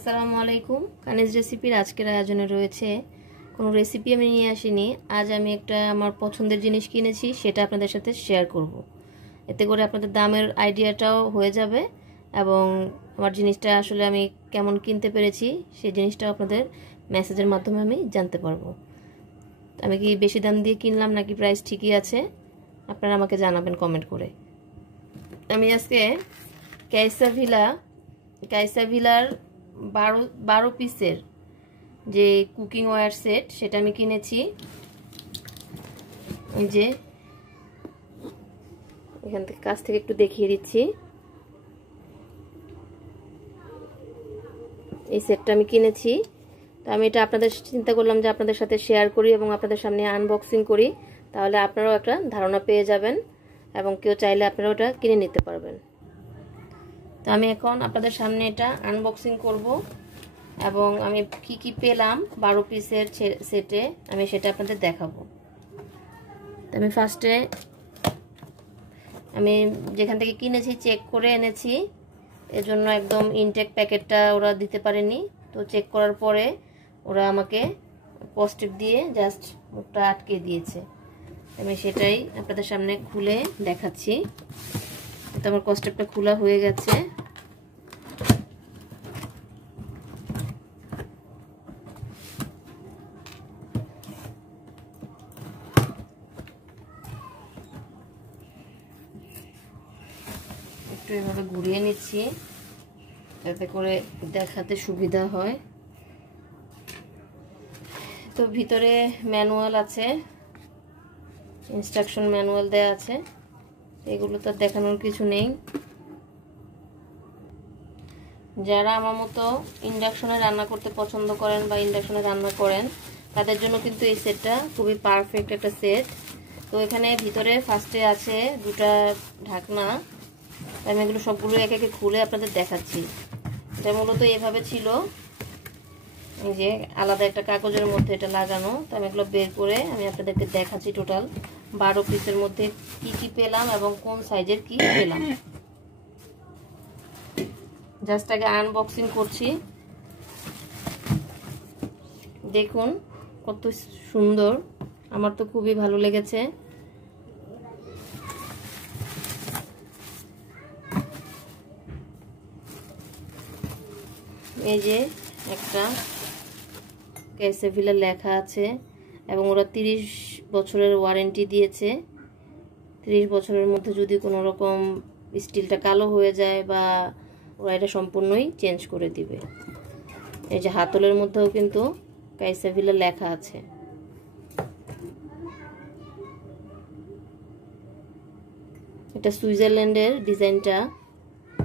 আসসালামু আলাইকুম। কানিস রেসিপির আজকের আয়োজনে রয়েছে কোনো রেসিপি আমি নিয়ে আসিনি। আজ আমি একটা আমার পছন্দের জিনিস কিনেছি, সেটা আপনাদের সাথে শেয়ার করব। এতে করে আপনাদের দামের আইডিয়াটাও হয়ে যাবে এবং আমার জিনিসটা আসলে আমি কেমন কিনতে পেরেছি সেই জিনিসটাও আপনাদের মেসেজের মাধ্যমে আমি জানতে পারবো। আমি কি বেশি দাম দিয়ে কিনলাম নাকি প্রাইস ঠিকই আছে, আপনারা আমাকে জানাবেন কমেন্ট করে। আমি আজকে কাইসাভিলার 12 পিসের যে কুকিং ওয়্যার সেট সেটা আমি কিনেছি। এই যে এখান থেকে কাছ থেকে একটু দেখিয়ে দিচ্ছি, এই সেটটা আমি কিনেছি। তো আমি এটা আপনাদের চিন্তা করলাম যে আপনাদের সাথে শেয়ার করি এবং আপনাদের সামনে আনবক্সিং করি, তাহলে আপনারাও একটা ধারণা পেয়ে যাবেন এবং কেউ চাইলে আপনারা ওটা কিনে নিতে পারবেন। তো আমি এখন আপনাদের সামনে এটা আনবক্সিং করব এবং আমি কি কি পেলাম 12 পিসের সেটে আমি সেটা আপনাদের দেখাবো। তো আমি ফার্স্টে আমি যেখান থেকে কিনেছি চেক করে এনেছি, এজন্য একদম ইনটেক প্যাকেটটা ওরা দিতে পারেনি। তো চেক করার পরে ওরা আমাকে পজিটিভ দিয়ে জাস্ট মুখটা আটকে দিয়েছে। আমি সেটাই আপনাদের সামনে খুলে দেখাচ্ছি। তো আমার কস্টেপটা খোলা হয়ে গেছে। একটু এভাবে ঘুরিয়ে নিচ্ছি যাতে করে দেখাতে সুবিধা হয়। তো ভিতরে ম্যানুয়াল আছে, ইনস্ট্রাকশন ম্যানুয়াল দেয়া আছে, এগুলো তো দেখানোর কিছু নেই। যারা আমার মতো ইন্ডাকশনে রান্না করতে পছন্দ করেন বা ইন্ডাকশনে রান্না করেন তাদের জন্য কিন্তু এই সেটটা খুবই পারফেক্ট একটা সেট। তো এখানে ভিতরে ফার্স্টে আছে দুটা ঢাকনা, আমি এগুলো সবগুলো একে একে খুলে আপনাদের দেখাচ্ছি। এটা মূলত এভাবে ছিল, এই যে আলাদা একটা কাগজের মধ্যে এটা লাগানো। তো আমি এগুলো বের করে আমি আপনাদেরকে দেখাচ্ছি টোটাল 12 পিসের মধ্যে কি কি পেলাম এবং কোন সাইজের কি পেলাম। জাস্ট আগে আনবক্সিং করছি। দেখুন কত সুন্দর, আমার তো খুবই ভালো লেগেছে। এই যে একটা কাইসাভিলা লেখা আছে এবং ওরা 30 বছরের ওয়ারেন্টি দিয়েছে। 30 বছরের মধ্যে যদি কোনো রকম স্টিলটা কালো হয়ে যায় বা ওরা এটা সম্পূর্ণই চেঞ্জ করে দিবে। এই যে হাতলের মধ্যেও কিন্তু কাইসাভিলা লেখা আছে। এটা সুইজারল্যান্ডের ডিজাইনটা,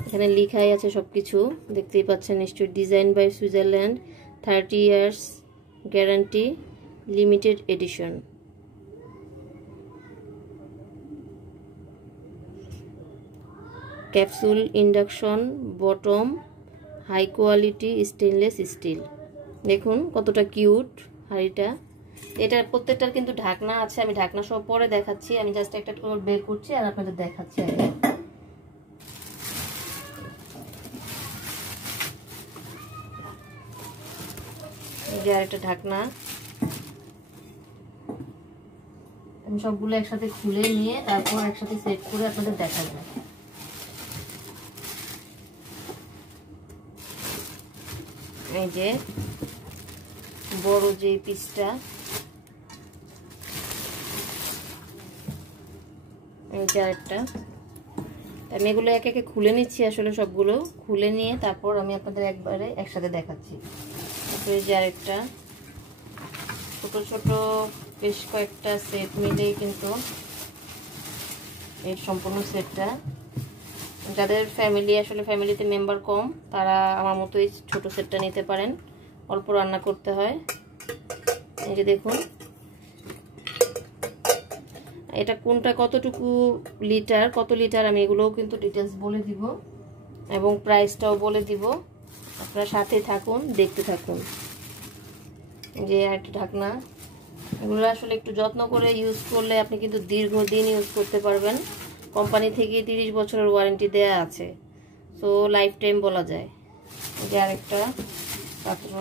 এখানে লেখাই আছে সবকিছু, দেখতেই পাচ্ছেন নিশ্চয়ই। Design by Switzerland, 30 years guarantee, limited edition. Capsule induction bottom, high quality stainless steel. দেখুন কতটা কিউট হাঁড়িটা। এটা প্রত্যেকটার কিন্তু ঢাকনা আছে, আমি ঢাকনা সব পরে দেখাচ্ছি। আমি জাস্ট একটা করে বের করছি আর আপনাদের দেখাচ্ছি আগে। এই যে আরেকটা ঢাকনা, আমি সবগুলো একসাথে খুলে নিয়ে তারপর একসাথে সেট করে আপনাদের দেখাবো। এই যে বড় যে পিসটা, এই যে আরেকটা। আমি এগুলো একে একে খুলে নিচ্ছি, আসলে সবগুলো খুলে নিয়ে তারপর আমি আপনাদের একবারে একসাথে দেখাচ্ছি। এই যে আরেকটা, ছোট ছোট বেশ কয়েকটা সেট মিলেই কিন্তু এই সম্পূর্ণ সেটটা। যাদের ফ্যামিলিতে মেম্বার কম তারা আমার মতো এই ছোট সেটটা নিতে পারেন, অল্প রান্না করতে হয়। এই যে দেখুন এটা কোনটা কত লিটার আমি এগুলোও কিন্তু ডিটেলস বলে দিব এবং প্রাইসটাও বলে দিব। আপনারা সাথে থাকুন, দেখতে থাকুন। যে আরেকটা ঢাকনা, এগুলো আসলে একটু যত্ন করে ইউজ করলে আপনি কিন্তু দীর্ঘদিন ইউজ করতে পারবেন। কোম্পানি থেকে 30 বছরের ওয়ারেন্টি দেয়া আছে, সো লাইফ টাইম বলা যায়। যে আরেকটা পাত্র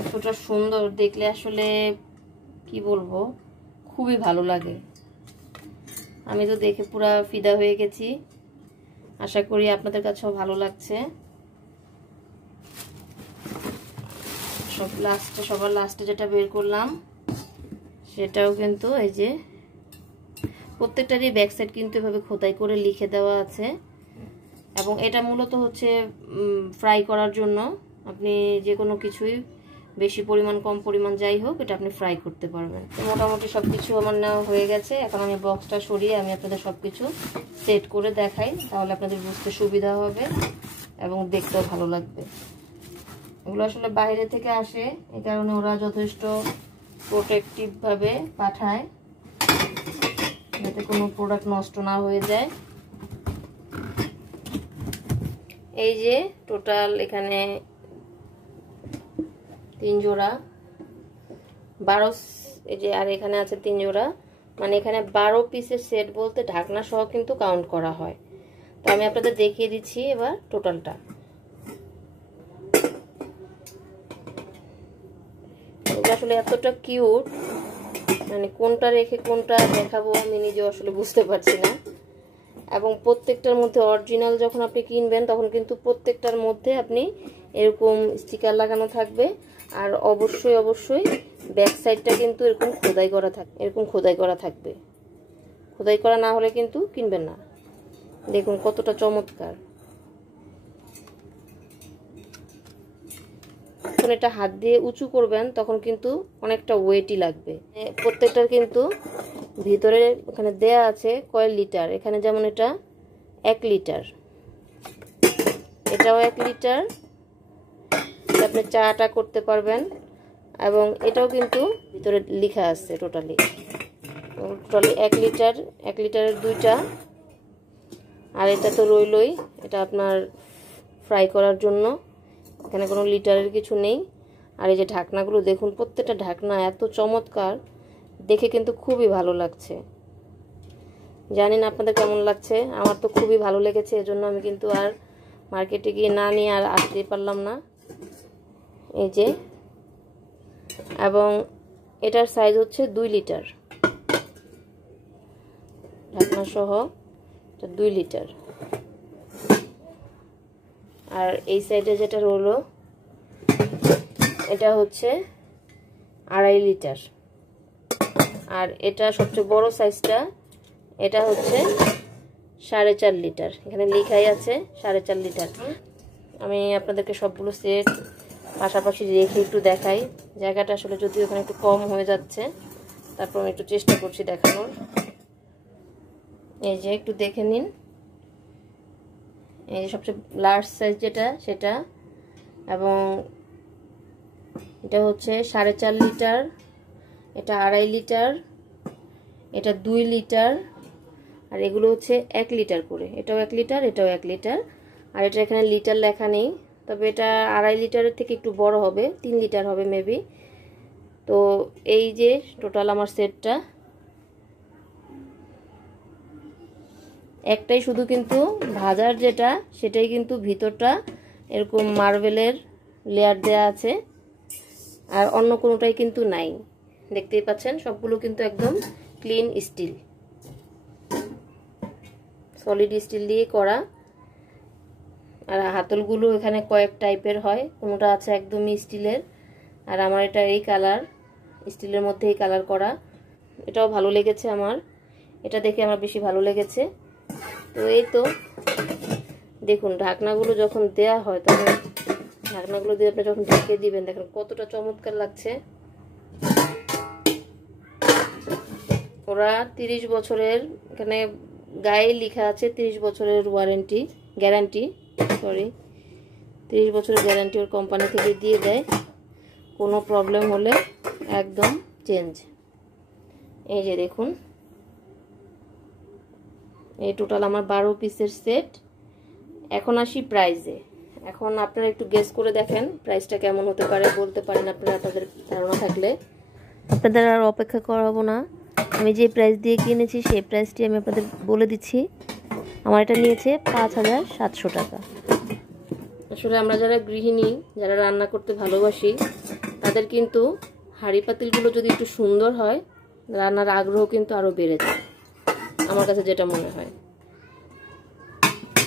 এতটা সুন্দর, দেখলে আসলে কি বলবো, খুবই ভালো লাগে। আমি তো দেখে পুরা ফিদা হয়ে গেছি। আশা করি আপনাদের কাছেও ভালো লাগছে। সবার লাস্টে যেটা বের করলাম সেটাও কিন্তু এই যে প্রত্যেকটারই ব্যাক সাইড কিন্তু এভাবে খোদাই করে লিখে দেওয়া আছে। এবং এটা মূলত হচ্ছে ফ্রাই করার জন্য। আপনি যে কোনো কিছুই বেশি পরিমাণ কম পরিমাণ যাই হোক, এটা আপনি ফ্রাই করতে পারবেন। তো মোটামুটি সব কিছু আমার নেওয়া হয়ে গেছে। এখন আমি বক্সটা সরিয়ে আমি আপনাদের সব কিছু সেট করে দেখাই, তাহলে আপনাদের বুঝতে সুবিধা হবে এবং দেখতেও ভালো লাগবে। এগুলো আসলে বাইরে থেকে আসে, এই কারণে ওরা যথেষ্ট প্রোটেক্টিভভাবে পাঠায়, যাতে কোনো প্রোডাক্ট নষ্ট না হয়ে যায়। এই যে টোটাল এখানে 3 জোড়া 12, এই যে আর এখানে আছে 3 জোড়া, মানে এখানে 12 পিসের সেট বলতে ঢাকনা সহ কিন্তু কাউন্ট করা হয়। তো আমি আপনাদের দেখিয়ে দিচ্ছি এবার টোটালটা। এগুলো আসলে এতটা কিউট, মানে কোনটা রেখে কোনটা দেখাবো আমি নিজেও আসলে বুঝতে পারছি না। এবং প্রত্যেকটার মধ্যে অরিজিনাল যখন আপনি কিনবেন তখন কিন্তু প্রত্যেকটার মধ্যে আপনি এরকম স্টিকার লাগানো থাকবে। আর অবশ্যই অবশ্যই ব্যাক সাইডটা কিন্তু এরকম খোদাই করা থাকবে। খোদাই করা না হলে কিন্তু কিনবেন না। দেখুন কতটা চমৎকার। যখন এটা হাত দিয়ে উঁচু করবেন তখন কিন্তু অনেকটা ওয়েটই লাগবে। প্রত্যেকটার কিন্তু ভিতরে ওখানে দেয়া আছে কয় লিটার। এখানে যেমন এটা 1 লিটার, এটাও 1 লিটার, আপনি চাটা করতে পারবেন। এবং এটাও কিন্তু ভিতরে লেখা আছে টোটালি 1 লিটার, 1 লিটারের 2টা। আর এটা তো রইলই, এটা আপনার ফ্রাই করার জন্য, এখানে কোনো লিটারের কিছু নেই। আর এই যে ঢাকনাগুলো দেখুন, প্রত্যেকটা ঢাকনা এত চমৎকার, দেখে কিন্তু খুবই ভালো লাগছে। জানি না আপনাদের কেমন লাগছে, আমার তো খুবই ভালো লেগেছে। এজন্য আমি কিন্তু আর মার্কেটে গিয়ে না নিয়ে আর আসতেই পারলাম না। এই যে, এবং এটার সাইজ হচ্ছে 2 লিটার, ঢাকনা সহ 2 লিটার। আর এই সাইডে যেটা রইলো এটা হচ্ছে 2.5 লিটার। আর এটা সবচেয়ে বড় সাইজটা, এটা হচ্ছে 4.5 লিটার। এখানে লেখাই আছে 4.5 লিটার। আমি আপনাদেরকে সবগুলো সেট পাশাপাশি রেখে একটু দেখাই। জায়গাটা আসলে যদিও এখানে একটু কম হয়ে যাচ্ছে, তারপর আমি একটু চেষ্টা করছি দেখানোর। এই যে একটু দেখে নিন, এই যে সবচেয়ে লার্জ সাইজ যেটা সেটা, এবং এটা হচ্ছে 4.5 লিটার, এটা 2.5 লিটার, এটা 2 লিটার, আর এগুলো হচ্ছে 1 লিটার করে। এটাও 1 লিটার, এটাও 1 লিটার। আর এটা এখানে লিটার লেখা নেই, তবে এটা 2.5 লিটারের থেকে একটু বড় হবে, 3 লিটার হবে মেবি। তো এই যে টোটাল আমার সেটটা, একটাই শুধু কিন্তু ভাজার যেটা, সেটাই কিন্তু ভিতরটা এরকম মার্বেলের লেয়ার দেয়া আছে, আর অন্য কোনোটাই কিন্তু নাই। দেখতেই পাচ্ছেন সবগুলো কিন্তু একদম ক্লিন স্টিল, সলিড স্টিল দিয়ে করা। আর হাতলগুলো এখানে কয়েক টাইপের হয়, কোনোটা আছে একদমই স্টিলের, আর আমার এটা এই কালার, স্টিলের মধ্যে এই কালার করা। এটাও ভালো লেগেছে আমার, এটা দেখে আমার বেশি ভালো লেগেছে। তো এই তো দেখুন, ঢাকনাগুলো যখন দেয়া হয় তখন ঢাকনাগুলো দিয়ে আপনি যখন ঢেকে দিবেন, দেখেন কতটা চমৎকার লাগছে। ওরা 30 বছরের, এখানে গায়ে লেখা আছে 30 বছরের গ্যারান্টি 30 বছরের গ্যারান্টি ওর কোম্পানি থেকে দিয়ে দেয়। কোনো প্রবলেম হলে একদম চেঞ্জ। এই যে দেখুন, এই টোটাল আমার 12 পিসের সেট। এখন আসি প্রাইসে। এখন আপনারা একটু গেস করে দেখেন প্রাইসটা কেমন হতে পারে, বলতে পারেন আপনারা আপনাদের ধারণা থাকলে। আপনাদের আর অপেক্ষা করাবো না, আমি যে প্রাইস দিয়ে কিনেছি সেই প্রাইসটি আমি আপনাদের বলে দিচ্ছি। আমার এটা নিয়েছে 5,700 টাকা। আসলে আমরা যারা গৃহিণী, যারা রান্না করতে ভালোবাসি, তাদের কিন্তু হাঁড়ি পাতিলগুলো যদি একটু সুন্দর হয়, রান্নার আগ্রহ কিন্তু আরো বেড়ে যায়, আমার কাছে যেটা মনে হয়।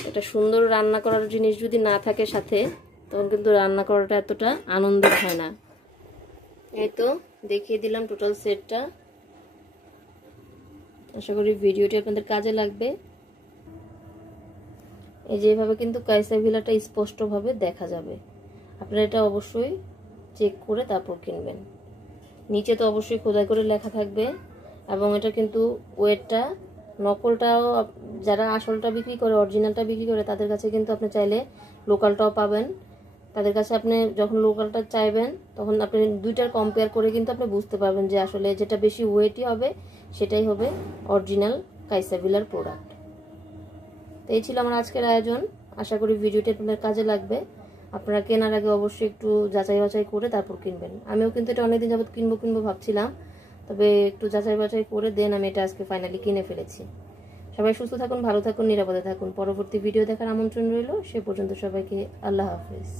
একটা সুন্দর রান্না করার জিনিস যদি না থাকে সাথে, তখন কিন্তু রান্না করাটা এতটা আনন্দের হয় না। এই তো দেখিয়ে দিলাম টোটাল সেটটা। আশা করি ভিডিওটি আপনাদের কাজে লাগবে। এই যে এভাবে কিন্তু কাইসাভিলাটা স্পষ্টভাবে দেখা যাবে। আপনারা এটা অবশ্যই চেক করে তারপর কিনবেন। নিচে তো অবশ্যই খোদাই করে লেখা থাকবে, এবং এটা কিন্তু ওয়েটটা, নকলটাও যারা আসলটা বিক্রি করে, অরিজিনালটা বিক্রি করে, তাদের কাছে কিন্তু আপনি চাইলে লোকালটাও পাবেন। তাদের কাছে আপনি যখন লোকালটা চাইবেন, তখন আপনি দুইটার কম্পেয়ার করে কিন্তু আপনি বুঝতে পারবেন যে আসলে যেটা বেশি ওয়েটই হবে সেটাই হবে অরিজিনাল কাইসাভিলার প্রোডাক্ট। তো এই ছিল আমার আজকের আয়োজন। আশা করি ভিডিওটি আপনাদের কাজে লাগবে। আপনারা কেনার আগে অবশ্যই একটু যাচাই বাছাই করে তারপর কিনবেন। আমিও কিন্তু এটা অনেকদিন যাবত কিনবো ভাবছিলাম, তবে একটু যাচাই বাছাই করে দেন আমি এটা আজকে ফাইনালি কিনে ফেলেছি। সবাই সুস্থ থাকুন, ভালো থাকুন, নিরাপদে থাকুন। পরবর্তী ভিডিও দেখার আমন্ত্রণ রইল। সে পর্যন্ত সবাইকে আল্লাহ হাফেজ।